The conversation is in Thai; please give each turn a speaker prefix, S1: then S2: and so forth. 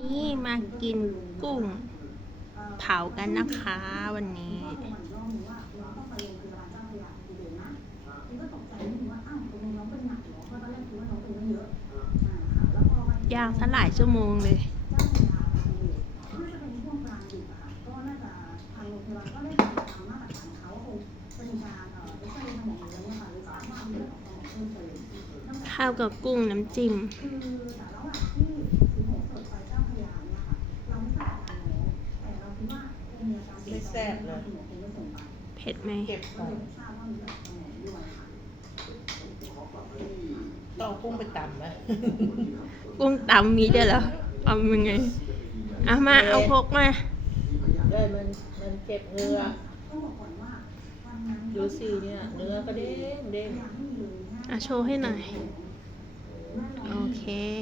S1: นี่มากินกุ้งเผากันนะคะวันนี้ย่างซะหลายชั่วโมงเลย ข้าวกับกุ้งน้ำจิ้ม
S2: ไม่แซ่บเลย
S1: เผ็ดไหม
S2: เก็บก่อนต้องเอากุ้งไปตำไหม
S1: กุ้งตำมีด้วยเหรอเอายังไงเอามาเอาพกมา
S2: ได้มันมันเก็บเนื้อดูสิเนี่ยเนื้อก็เด้งเด้ง
S1: อะโชว์ให้หน่อย โอเค
S2: เ